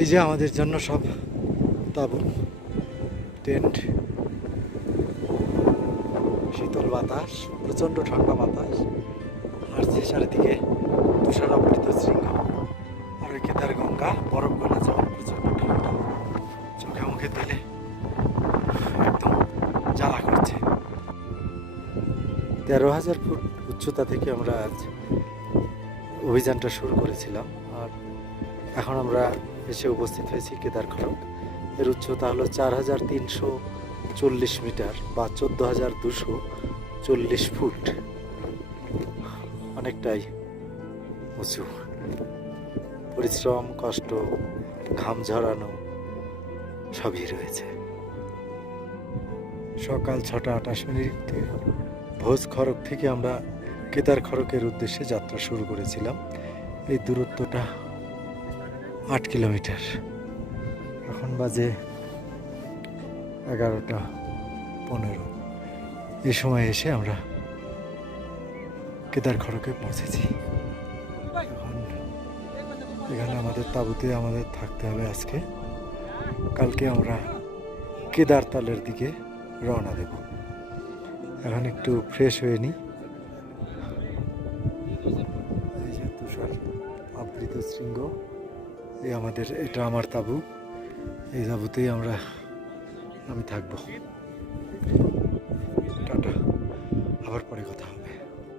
এই যে আমাদের জন্য সব তাঁবু, টেন্ট, শীতল বাতাস, প্রচণ্ড ঠান্ডা বাতাস, আর যে চারিদিকে তুষারাবৃত শৃঙ্গ, আর ওই কেদার গঙ্গা বরফ গলা জল, প্রচণ্ড ঠান্ডা, চোখে মুখে দিলে একদম জ্বালা করছে। 13,000 ফুট উচ্চতা থেকে আমরা আজ অভিযানটা শুরু করেছিলাম, আর এখন আমরা এসে উপস্থিত হয়েছি কেদার খড়গ। এর উচ্চতা হলো 4,340 মিটার বা 14,240 ফুট, অনেকটাই উঁচু। পরিশ্রম, কষ্ট, ঘাম ঝরানো সবই রয়েছে। সকাল 6:28 ভোজ খড়গ থেকে আমরা কেদার খড়গের উদ্দেশ্যে যাত্রা শুরু করেছিলাম। এই দূরত্বটা 8 কিলোমিটার। এখন বাজে 11:15। এই সময় এসে আমরা কেদার খড়গে পৌঁছেছি। এখন এখানে আমাদের তাঁবুতে আমাদের থাকতে হবে আজকে। কালকে আমরা কেদারতালের দিকে রওনা দেব। এখন একটু ফ্রেশ হয়ে নিই। এই যে তুষার আবৃত শৃঙ্গ, এটা আমার তাঁবু। এই তাঁবুতেই আমি থাকবো। টাটা, আবার পরে কথা হবে।